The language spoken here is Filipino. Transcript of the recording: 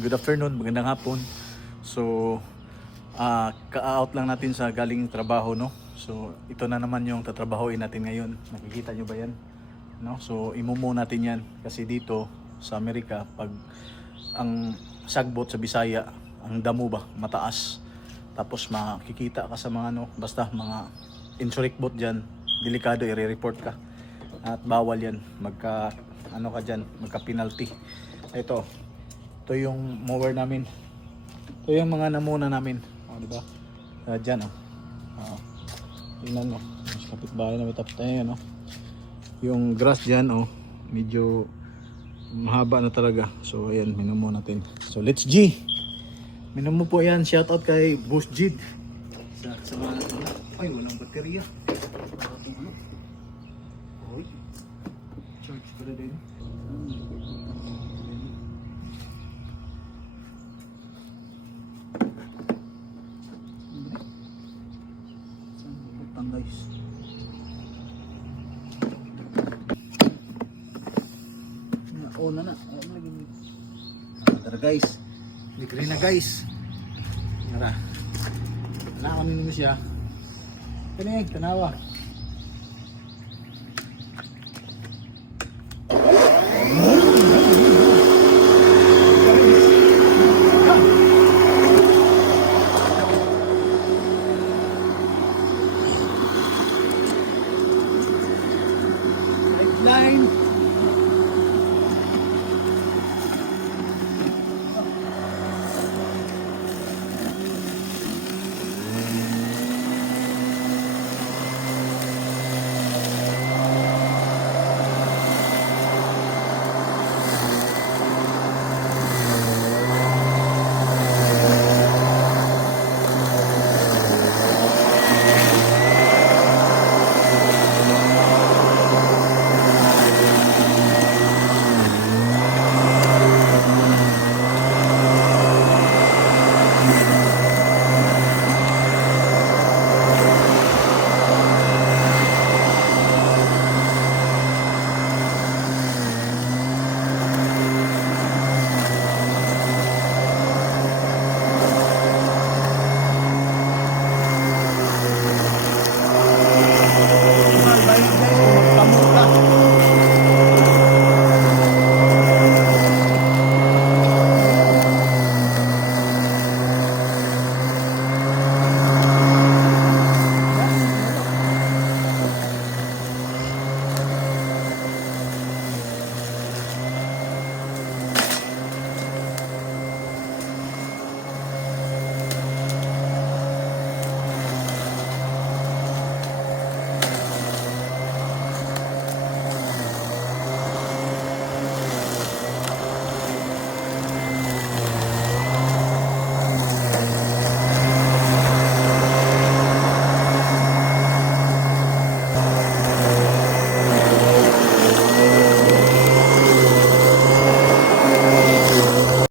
Good afternoon, magandang hapon. So, ka-out lang natin sa galing trabaho, no? So, ito na naman yung tatrabahoin natin ngayon. Nakikita nyo ba yan? No? So, imumo natin yan. Kasi dito, sa Amerika, pag ang sagbot sa Bisaya, ang damo ba, mataas. Tapos makikita ka sa mga ano, basta mga insurikbot dyan, delikado, i-report ka. At bawal yan, magka, ano ka dyan, magka penalty. Ito yung mower namin. Ito yung mga namuna namin. Di ba? Dyan, tingnan mo. Mas kapitbahay na may tapos tayo, yung grass dyan, medyo mahaba na talaga. So, ayan, minumo natin. So, let's G! Minumo po yan. Shoutout kay Boss Jid. Sa mga, ay, walang baterya. Oy. Charge ko na din. Guys, tara guys, libre na guys. Tara, tanawan mo siya. Kanig, tanawa.